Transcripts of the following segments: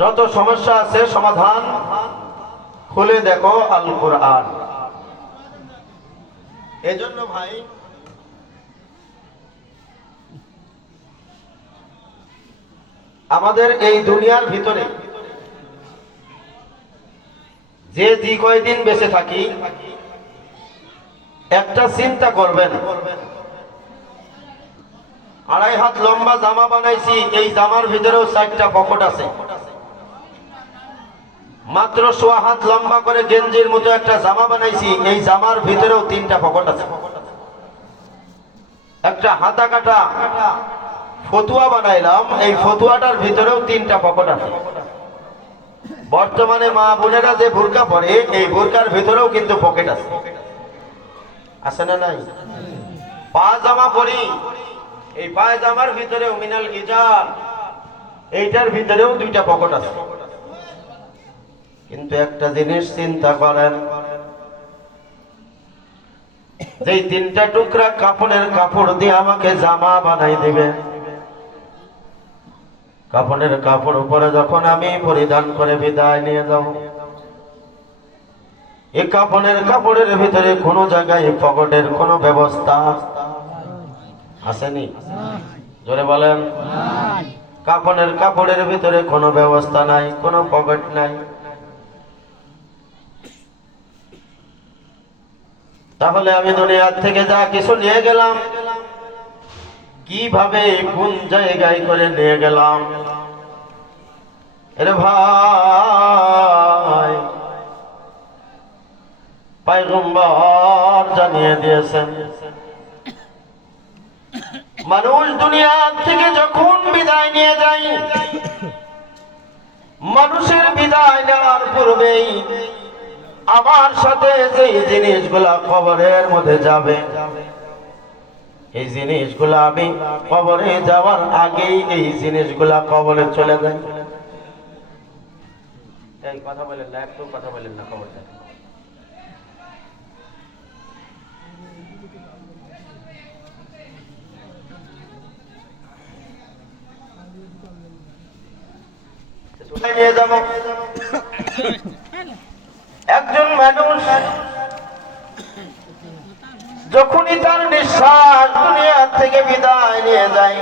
যত সমস্যা আছে সমাধান খুলে দেখো আল কোরআন। এজন্য ভাই আমাদের এই দুনিয়ার ভিতরে যে কয়দিন বেঁচে থাকি একটা চিন্তা করবেন, 2.5 হাত লম্বা জামা বানাইছি, এই জামার ভিতরেও 4টা পকেট আছে। মাত্র 1.25 হাত লম্বা করে গেঞ্জির মতো একটা জামা বানাইছি, এই জামার ভিতরেও 3টা পকেট আছে। একটা হাতা কাটা ফতুয়া বানাইলাম, এই ফতুয়াটার ভিতরেও 3টা পকেট আছে। বর্তমানে মা বোনেরা যে বোরকা পরে, এই বোরকার ভিতরেও কিন্তু পকেট আছে, আছে না নাই? পায়জামা পরি, এই পায়জামার ভিতরেও মিনাল ইজার, এইটার ভিতরেও 2টা পকেট আছে। কিন্তু একটা জিনিস চিন্তা করেন, যেই 3টা টুকরা কাপড়ের কাপড় দিয়ে আমাকে জামা বানাই দিবে, কাপড়ের কাপড় উপরে যখন আমি পরিধান করে বিদায় নিয়ে যাব, এই কাপড়ের ভিতরে কোনো জায়গায় পকেটের কোনো ব্যবস্থা আসেনি? জোরে বলেন। কাপড়ের ভিতরে কোনো ব্যবস্থা নাই, কোনো পকেট নাই। তাহলে আমি দুনিয়ার থেকে যা কিছু নিয়ে গেলাম, কিভাবে কোন জায়গায় করে নিয়ে গেলাম? এরে ভাই, পয়গম্বর জানিয়ে দিয়েছেন, মানুষ দুনিয়া থেকে যখন বিদায় নিয়ে যায়, মানুষের বিদায় নেওয়ার পূর্বেই আমার সাথে যে জিনিসগুলা কবরের মধ্যে যাবে, এই জিনিসগুলা আমি কবরে যাওয়ার আগেই এই জিনিসগুলা কবরে চলে যায়। এই কথা বলেন না, একটু কথা বলেন না। কবর যায় নিয়ে যাব। একজন মানুষ যখনই তার নিঃশ্বাস দুনিয়া থেকে বিদায় নিয়ে যায়,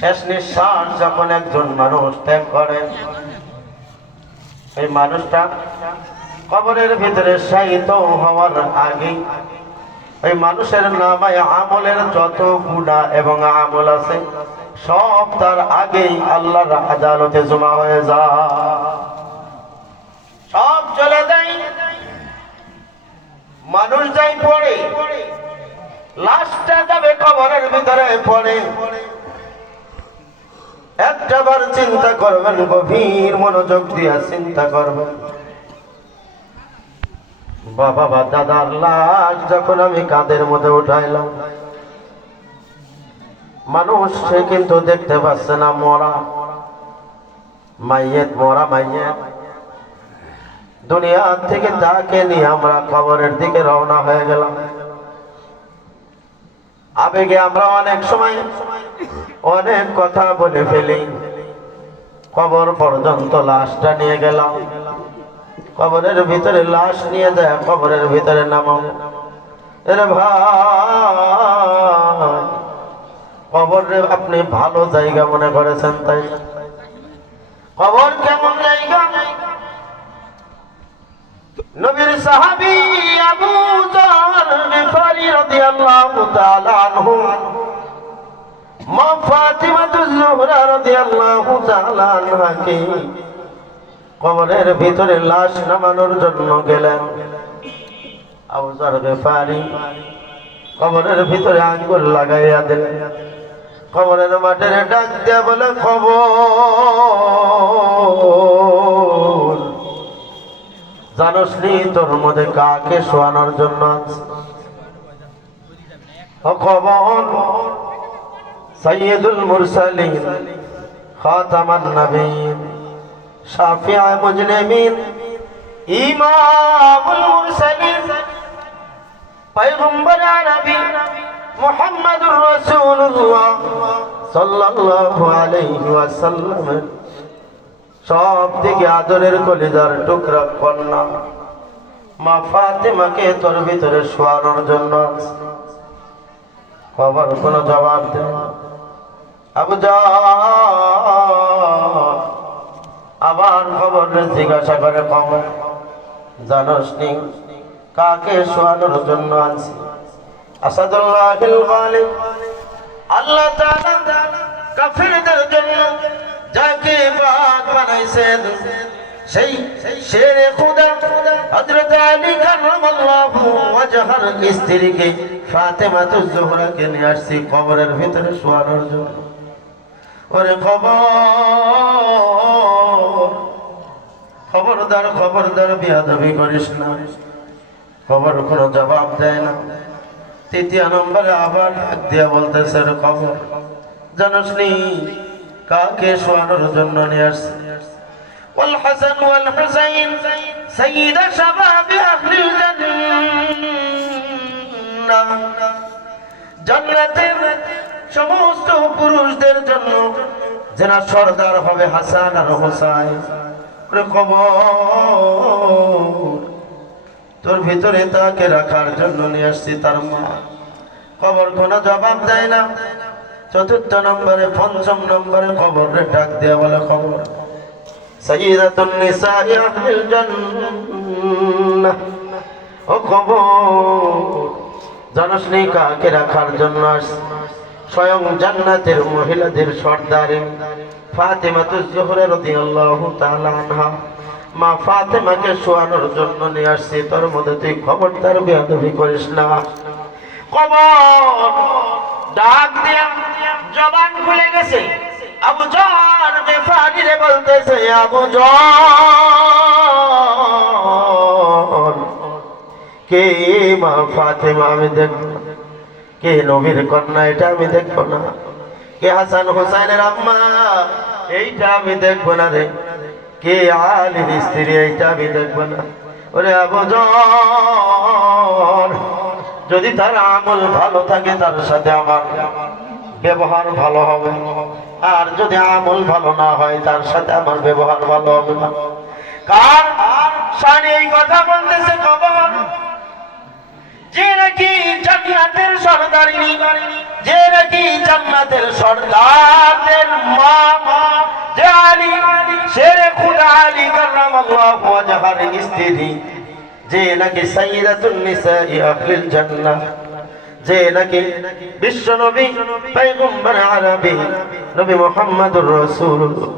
শেষ নিঃশ্বাস যখন একজন মানুষ ত্যাগ করে, এই মানুষটা কবরের ভিতরে শায়িত হওয়ার আগে ওই মানুষের নামায় আমলের যত গুনাহ এবং আমল আছে সব তার আগেই আল্লাহর আদালতে জমা হয়ে যায়, সব চলে যায়। মানুষ যাই পড়ে, লাশটা যাবে কবরের ভিতরে পড়ে। একটাবার চিন্তা করবেন, গভীর মনোযোগ দিয়ে চিন্তা করবেন, বাবা বা দাদার লাশ যখন আমি কাঁধের মধ্যে উঠাইলাম, মানুষ সে কিন্তু দেখতে পাচ্ছে না, মরা মাইয়েত, মরা মাইয়েত। দুনিয়া থেকে তাকে নিয়ে আমরা কবরের দিকে রওনা হয়ে গেলাম। আবেগে আমরা অনেক সময় অনেক কথা বলে ফেলি। কবর পর্যন্ত লাশটা নিয়ে গেলাম, কবরের ভিতরে লাশ নিয়ে যায়, কবরের ভিতরে নামাও। এরে ভাই, কবরে আপনি ভালো জায়গা মনে করেছেন, তাই কবর কেমন জায়গা? নবীর সাহাবী আবু যর গিফারি রাদিয়াল্লাহু তাআলা আনহু, মা ফাতিমাতুজ জোহরা রাদিয়াল্লাহু তাআলা আনহাকে কবরের ভিতরে লাশ নামানোর জন্য গেলেন। আবু যর গিফারি কবরের ভিতরে আঙ্গুল লাগাইয়া দিলেন, কবরের মাঠের ডাক দিয়া বলে, কবর জানোস নি তোর মধ্যে কাকে শোয়ানোর জন্য আছে? কবর সাইয়্যিদুল মুরসালিন, খাতামান নবীন, শাফিউল মুজরিমিন, ইমামুল মুরসালিন, পয়গম্বর নবী মুহাম্মদুর রাসূলুল্লাহ সাল্লাল্লাহু আলাইহি ওয়াসাল্লাম সব থেকে আদরের কলিজার টুকরা কন্যা মা ফাতেমাকে তোর ভিতরে শোয়ানোর জন্য খবর কোনো জবাব দেয় না। আবু জাহল আবার খবর জিজ্ঞাসা করে, খবর জানোস নি কাকে শোয়ানোর জন্য আনছি? আসাদুল্লাহিল গালিব, আল্লাহ তাআলা কাফিরদের জন্য যাকে বাদ বানাইছেন সেই শেরে খুদা হযরত আলী কাররামাল্লাহু ওয়াজহার স্ত্রীকে ফাতেমাতুজ জোহরাকে নিয়ে আসছি কবরের ভিতরে শোয়ানোর জন্য। ওরে খবরদার খবরদার বিয়াদবি করিস না। খবর কোনো জবাব দেয় না। তৃতীয় নম্বরে আবার ডাক দিয়া বলতেছে, রে খবর জানোস নি কাকে শোয়ানোর জন্য নিয়ে আসছে? ওয়াল হাসান ওয়াল হুসাইন সাইয়্যিদা শাবাবি আহলিল জান্নাহ, জান্নাতের সমস্ত পুরুষদের জন্য যারা সরদার হবে হাসান আর হুসাইন। ওরে খবর তোর ভিতরে তাকে রাখার জন্য নিয়ে আসছি তার মা। খবর কোনো জবাব দেয় না। চতুর্থ নম্বরে পঞ্চম নম্বরে খবরে ডাক দেয়া বলে, খবর সাইয়্যিদাতুন নিসাই আহলিল জান্নাহ, ও খবর জানোস নি কাকে রাখার জন্য আসছে? স্বয়ং জান্নাতের মহিলাদের সর্দার ফাতেমাতুজ জোহরা রাদিয়াল্লাহু তাআলা আনহা মা ফাতেমাকে শোয়ানোর জন্য নিয়ে আসছি। তোর মধ্যে তুই খবরদার বেয়াদবি করিস না। খবর ডাক দিয়া জবান খুলে গেছে। আবু জাহল বেফানি রে বলতেছে, আবু জাহল কে মা ফাতেমা আমি দেখব না, কে নবীর কন্যা এটা আমি দেখবো না, কে হাসান হোসেনের আম্মা এইটা আমি দেখবো না রে, কে আলীর স্ত্রী এইটা আমি দেখবো না। ওরে আবু জাহল যদি তার আমল ভালো থাকে তার সাথে আমার ব্যবহার ভালো হবে, আর যদি আমল ভালো না হয় তার সাথে আমার ব্যবহার ভালো হবে না। কার শানে এই কথা বলতেছে? খবর যে নাকি জান্নাতের সর্দারিনী, যে নাকি জান্নাতের সর্দারদের মা, যে আলী শেরে খুদা আলী কাররামাল্লাহু ওয়াজহার স্ত্রী, যে নাকি সাইয়্যিদাতুন নিসাই আহলিল জান্নাহ, যে নাকি বিশ্ব নবী পয়গম্বর আরবী নবী মুহাম্মদুর রাসূলুল্লাহ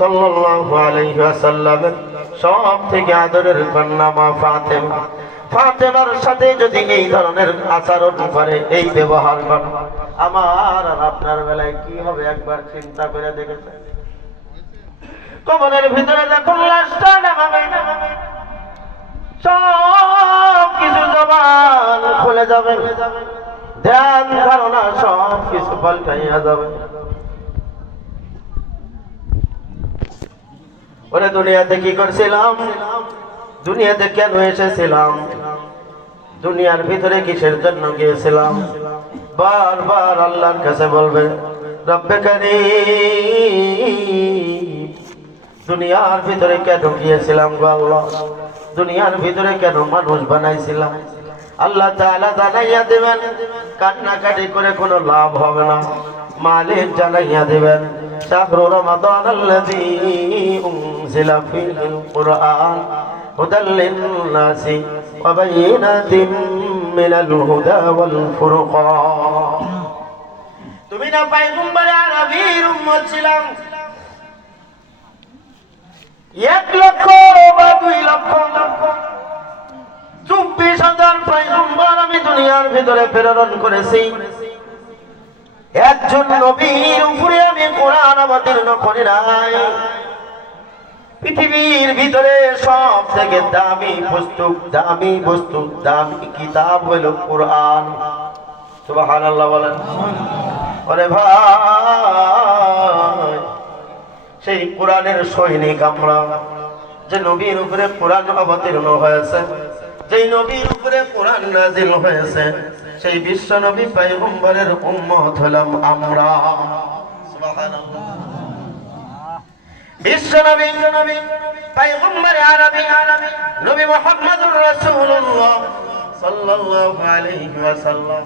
সাল্লাল্লাহু আলাইহি ওয়াসাল্লাম সব থেকে আদরের কন্যা মা ফাতেমা। ফাতেমার সাথে যদি এই ধরনের আচরণ করে, এই ব্যবহার করে, আমার আর আপনার বেলায় কি হবে একবার চিন্তা করে দেখেছেন? কবরের ভিতরে যখন লাশটা নামাবে সব কিছু জবান খুলে যাবে, ধ্যান ধারণা সব কিছু পাল্টাইয়া যাবে। ওরে দুনিয়াতে কি করছিলাম, দুনিয়াতে কেন এসেছিলাম, দুনিয়ার ভিতরে কিসের জন্য গিয়েছিলাম, বারবার আল্লাহর কাছে বলবে, রব্বে কারীম দুনিয়ার ভিতরে কেন গিয়েছিলাম গো আল্লাহ, দুনিয়ার ভিতরে কেন মানুষ বানাইছিলাম? আল্লাহ তাআলা জানাইয়া দেবেন, কান্নাকাটি করে কোনো লাভ হবে না। মালিক জানাইয়া দেবেন, শাহরু রমাদান আল্লাযী উনজিলা ফীহিল কুরআন হুদাল লিন-নাসি ওয়া বায়িনাতিন মিনাল হুদা ওয়াল ফুরকান। তুমি না পয়গম্বর আরবীর উম্মত ছিলাম, 1 লক্ষ বা 2 লক্ষ 24,000 পয়গম্বর আমি দুনিয়ার ভিতরে প্রেরণ করেছি। একজন নবীর উপরে আমি কোরআন অবতীর্ণ করি নাই। পৃথিবীর ভিতরে সব থেকে দামি পুস্তক, দামি বস্তু, দামি কিতাব হলো কোরআন। সুবহানাল্লাহ বলেন। ওরে ভাই, সেই কোরআনের সৈনিক আমরা, যে নবীর উপরে কোরআন অবতীর্ণ হয়েছে, যেই নবীর উপরে কোরআন নাজিল হয়েছে, সেই বিশ্ব নবী পয়গম্বরের উম্মত হলাম আমরা। সুবহানাল্লাহ। বিশ্ব নবী পয়গম্বর আরবি নবী মুহাম্মদুর রাসূলুল্লাহ সাল্লাল্লাহু আলাইহি ওয়াসাল্লাম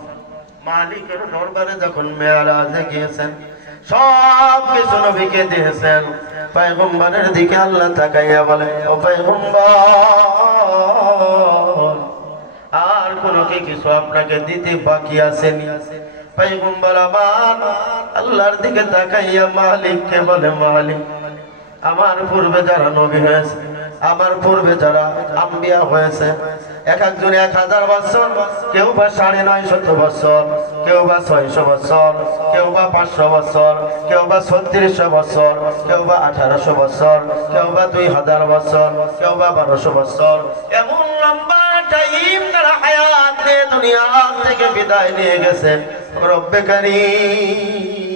মালিকের দরবারে যখন মেরাজে গিয়েছেন, সব কিছু নবীকে দিয়েছেন। পয়গম্বরের দিকে আল্লাহ তাকাইয়া বলে, ও পয়গম্বর, আর কোন কি কিছু আপনাকে দিতে বাকি আছেনি? পয়গম্বর আমার আল্লাহর দিকে তাকাইয়া মালিককে বলে, মালিক, আমার পূর্বে যারা নবী হয়েছে, আমার পূর্বে যারা আম্বিয়া হয়েছে, এক একজন 1000 বছর, কেউ বা 950 বছর, কেউ বা 600 বছর, কেউ বা 500 বছর, কেউ বা 3600 বছর, কেউ বা 1800 বছর, কেউ বা 2000 বছর, কেউ বা 1200 বছর, এমন লম্বা টাইম তারা হায়াত নিয়ে দুনিয়া থেকে বিদায় নিয়ে গেছে। রব্বে কারীম,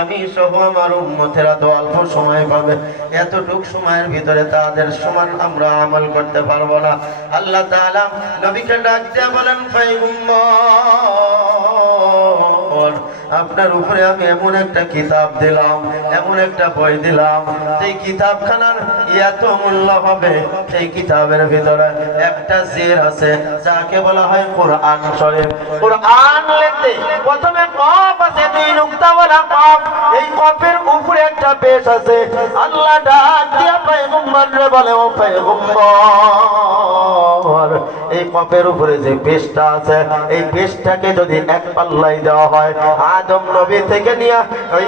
আমি সহ আমার উম্মতেরা তো অল্প সময় পাবে, এতটুক সময়ের ভিতরে তাদের সমান আমরা আমল করতে পারবো না। আল্লাহ তাআলা নবীকে ডাক দিয়ে বলেন, পয়গম্বর, আপনার উপরে আমি এমন একটা কিতাব দিলাম, এমন একটা বই দিলাম, এই কিতাবখানার এত মূল্য হবে। এই কিতাবের ভিতরে একটা জির আছে, যাকে বলা হয় কোরআন শরীফ। কোরআন লিখতে প্রথমে কফ আছে, 2 নুকতা বলা কফ। এই কফের উপরে একটা পেশ আছে। আল্লাহ ডাক দিয়া পয়গম্বররে বলে, ও পয়গম্বর, এই কফের উপরে যে পেশটা আছে, এই পেশটাকে যদি এক পাল্লাই দেওয়া হয়, আদম নবী থেকে নিয়ে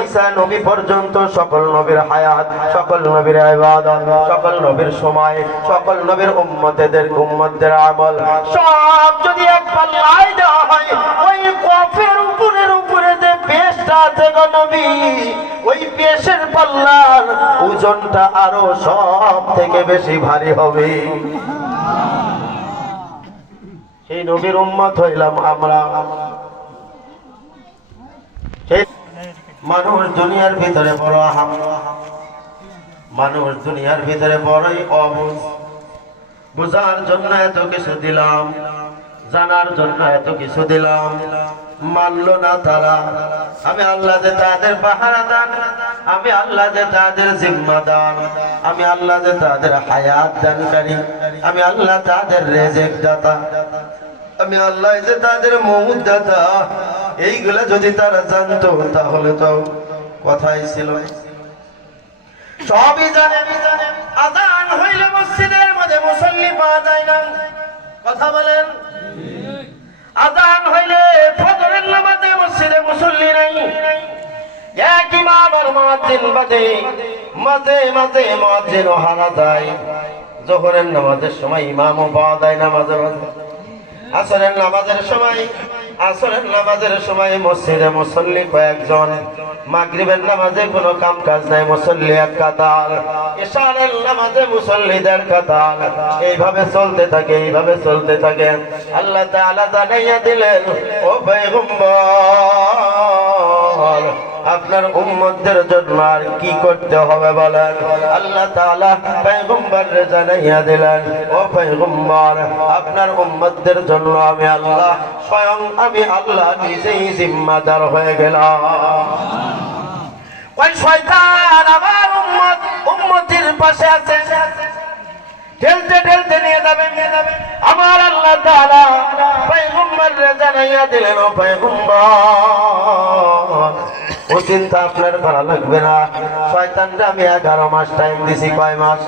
ঈসা নবী পর্যন্ত সকল নবীর হায়াত, সকল নবীর ইবাদত, সকল নবীর সময়, সকল নবীর উম্মতদের আমল সব যদি এক পাল্লাই দেওয়া হয়, ওই কফের উপরে যে পেশটা আছে গো নবী, ওই পেশের পাল্লার ওজনটা আরো সব থেকে বেশি ভারী হবে। সেই নবীর উম্মত হইলাম আমরা। মানুষ দুনিয়ার ভিতরে বড় আহাম, মানুষ দুনিয়ার ভিতরে বড়ই অবুঝ। বুঝার জন্য এত কিছু দিলাম, জানার জন্য এত কিছু দিলাম, মানল না তারা। আমি আল্লাহ যে তাদের পাহারাদার, আমি আল্লাহ যে তাদের জিম্মাদার, আমি আল্লাহ যে তাদের হায়াত দানকারী, আমি আল্লাহ তাদের রিজিক দাতা, আমি আল্লাহ যে তাদের মউত দাতা। এইগুলা যদি তারা জানতো তাহলে তো কথাই ছিল। সবই জানে, আযান হইলে মসজিদের মধ্যে মুসল্লি পাওয়া যায় না। কথা বলেন, আযান হইলে ফজরের নামাজে মসজিদে মুসল্লি নাই। এক ইমাম আর মুয়াজ্জিন বাদে মাঝে মাঝে মুয়াজ্জিনও হারা যায়। যোহরের নামাজের সময় ইমামও পাওয়া যায় না মাঝে মাঝে। আসরের নামাজের সময় মসজিদে মুসল্লি কয়েকজন। মাগরিবের নামাজে কোনো কাম কাজ নাই, মুসল্লি এক কাতার। ইশারের নামাজে মুসল্লি 1.5 কাতার। এইভাবে চলতে থাকে। আল্লাহ তাআলা জানাইয়া দিলেন, ও পয়গম্বর, আপনার উম্মতদের জন্য আর কি করতে হবে বলেন। আল্লাহ তাআলা পয়গম্বরকে জানাইয়া দিলেন, ও পয়গম্বর, আপনার উম্মতদের জন্য আমি আল্লাহ স্বয়ং আমি আল্লাহ নিজেই জিম্মাদার হয়ে গেলাম। ওই শয়তান আমার উম্মতির পাশে আছে, ঠেলতে নিয়ে যাবে। আমার আল্লাহ তাআলা পয়গম্বরকে জানাইয়া দিলেন, ও পয়গম্বর, ও চিন্তা আপনার করা লাগবে না। শয়তানকে আমি 11 মাস টাইম দিছি। কয় মাস?